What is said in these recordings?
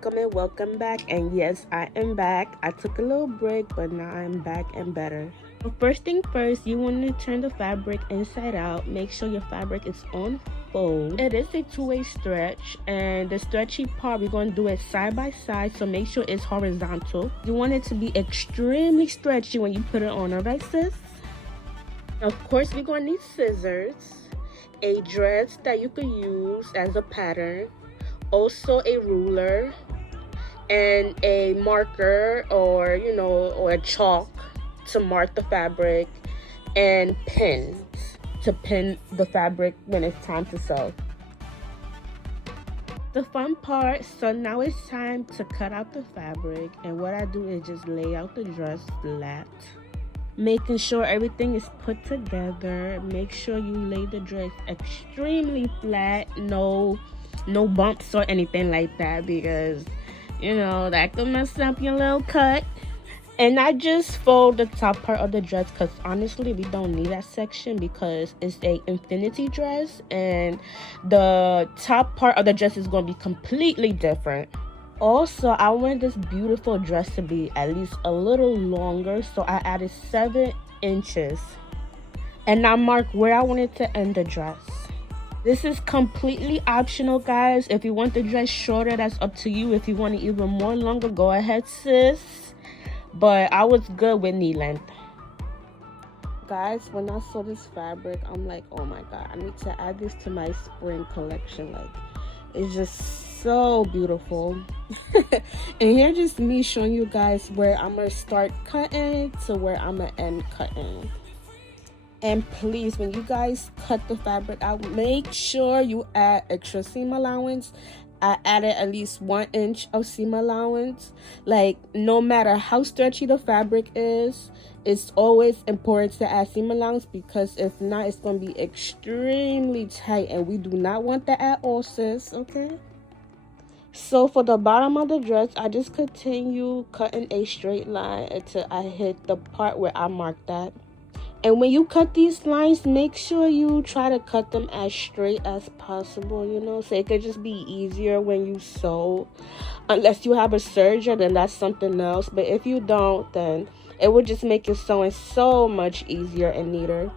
welcome and welcome back. And yes, I am back. I took a little break, but now I'm back and better. So first thing first, you want to turn the fabric inside out. Make sure your fabric is on fold. It is a two-way stretch, and the stretchy part, we're going to do it side by side, so make sure it's horizontal. You want it to be extremely stretchy when you put it on, alright sis? Of course, we're going to need scissors, a dress that you could use as a pattern, also a ruler, and a marker or a chalk to mark the fabric, and pins to pin the fabric when it's time to sew. The fun part, so now it's time to cut out the fabric, and what I do is just lay out the dress flat, making sure everything is put together. Make sure you lay the dress extremely flat, no bumps or anything like that, because that could mess up your little cut. And I just fold the top part of the dress because honestly we don't need that section because it's a infinity dress and the top part of the dress is going to be completely different. Also, I wanted this beautiful dress to be at least a little longer, so I added 7 inches and I marked where I wanted to end the dress. This is completely optional, guys. If you want the dress shorter, that's up to you. If you want it even more longer, go ahead, sis. But I was good with knee length. Guys, when I saw this fabric, I'm like, oh my god, I need to add this to my spring collection. Like, it's just so beautiful. And here just me showing you guys where I'm gonna start cutting to where I'm gonna end cutting. And please, when you guys cut the fabric out, make sure you add extra seam allowance. I added at least 1 inch of seam allowance. Like, no matter how stretchy the fabric is, it's always important to add seam allowance, because if not, it's going to be extremely tight, and we do not want that at all, sis, okay? So for the bottom of the dress, I just continue cutting a straight line until I hit the part where I marked that. And when you cut these lines, make sure you try to cut them as straight as possible, so it could just be easier when you sew. Unless you have a serger, then that's something else. But if you don't, then it would just make your sewing so much easier and neater.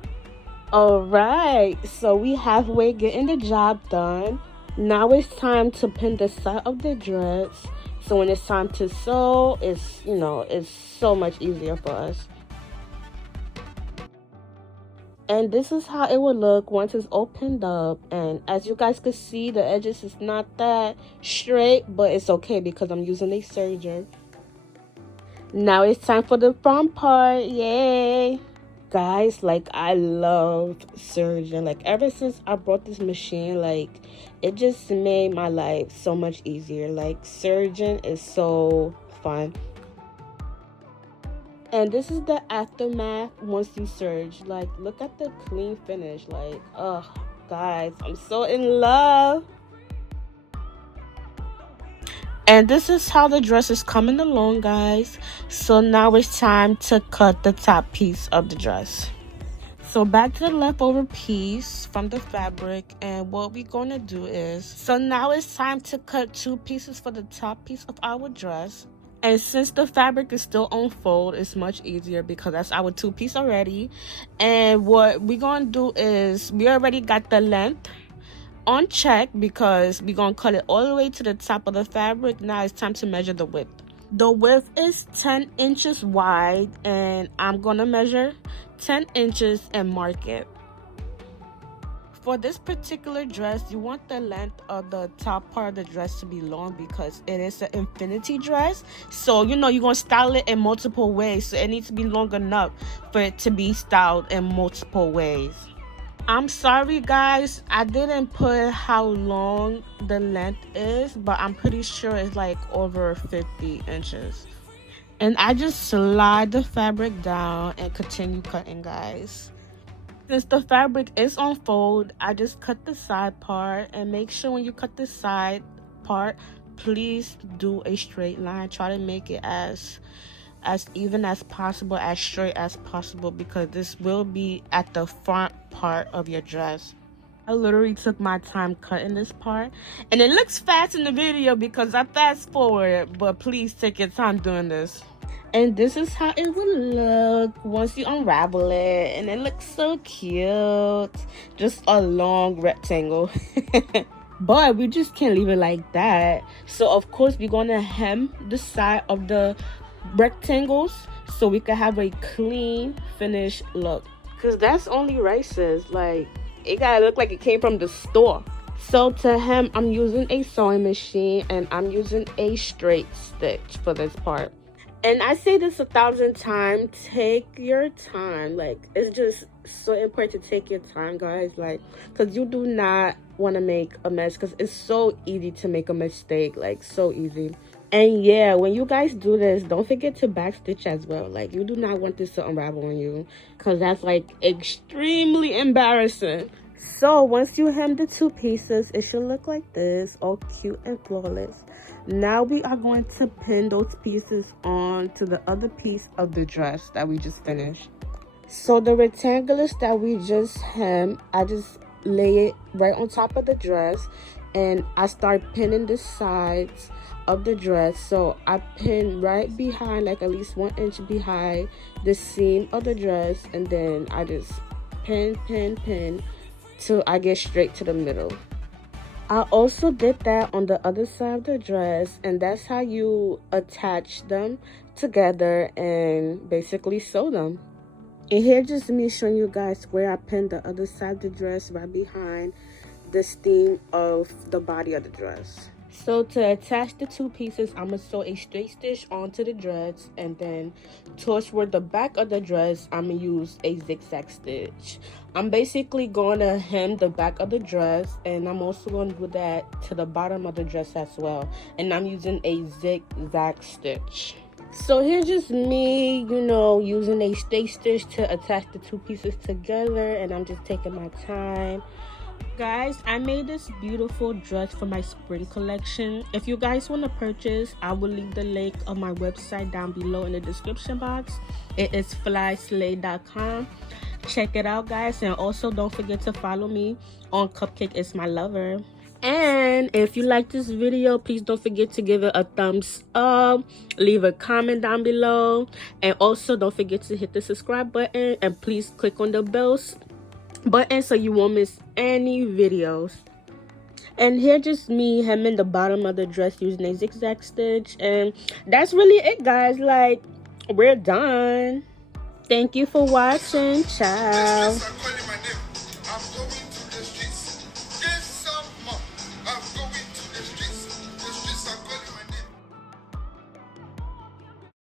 Alright, so we halfway getting the job done. Now it's time to pin the side of the dress. So when it's time to sew, it's so much easier for us. And this is how it will look once it's opened up. And as you guys can see, the edges is not that straight, but it's okay because I'm using a serger. Now it's time for the front part. Yay! Guys, like, I love serging. Like, ever since I bought this machine, like, it just made my life so much easier. Like, serging is so fun. And this is the aftermath once you serge. Like, look at the clean finish. Like, oh, guys, I'm so in love. And this is how the dress is coming along, guys. So now it's time to cut the top piece of the dress. So back to the leftover piece from the fabric, and what we're gonna do is, so now it's time to cut 2 pieces for the top piece of our dress. And since the fabric is still on fold, it's much easier because that's our 2-piece already. And what we're going to do is, we already got the length on check because we're going to cut it all the way to the top of the fabric. Now it's time to measure the width. The width is 10 inches wide, and I'm going to measure 10 inches and mark it. For this particular dress, you want the length of the top part of the dress to be long because it is an infinity dress. So, you're going to style it in multiple ways. So, it needs to be long enough for it to be styled in multiple ways. I'm sorry, guys. I didn't put how long the length is, but I'm pretty sure it's like over 50 inches. And I just slide the fabric down and continue cutting, guys. Since the fabric is on fold, I just cut the side part, and make sure when you cut the side part, please do a straight line. Try to make it as even as possible, as straight as possible, because this will be at the front part of your dress. I literally took my time cutting this part, and it looks fast in the video because I fast forward, but please take your time doing this. And this is how it will look once you unravel it, and it looks so cute. Just a long rectangle. But we just can't leave it like that. So of course we're gonna hem the side of the rectangles so we can have a clean finished look. Cause that's only right, sis. Like, it gotta look like it came from the store. So to hem, I'm using a sewing machine and I'm using a straight stitch for this part. And I say this 1,000 times, take your time. Like, it's just so important to take your time, guys. Like, because you do not want to make a mess, because it's so easy to make a mistake. Like, so easy. And yeah, when you guys do this, don't forget to backstitch as well. Like, you do not want this to unravel on you, because that's like extremely embarrassing. So once you hem the two pieces, it should look like this, all cute and flawless. Now we are going to pin those pieces on to the other piece of the dress that we just finished. So the rectangulars that we just hemmed, I just lay it right on top of the dress, and I start pinning the sides of the dress. So I pin right behind, like at least 1 inch behind the seam of the dress, and then I just pin till I get straight to the middle. I also did that on the other side of the dress, and that's how you attach them together and basically sew them. And here just me showing you guys where I pinned the other side of the dress right behind the seam of the body of the dress. So to attach the two pieces, I'm going to sew a straight stitch onto the dress, and then toward the back of the dress, I'm going to use a zigzag stitch. I'm basically going to hem the back of the dress, and I'm also going to do that to the bottom of the dress as well. And I'm using a zigzag stitch. So here's just me, you know, using a straight stitch to attach the two pieces together, and I'm just taking my time. Guys, I made this beautiful dress for my spring collection. If you guys want to purchase, I will leave the link on my website down below in the description box. It is FlySlaying.com. Check it out, guys, and also don't forget to follow me on Cupcake Is My Lover. And if you like this video, please don't forget to give it a thumbs up, leave a comment down below, and also don't forget to hit the subscribe button, and please click on the bell button so you won't miss any videos. And here just me hemming the bottom of the dress using a zigzag stitch, and that's really it, guys. Like, we're done. Thank you for watching. Ciao.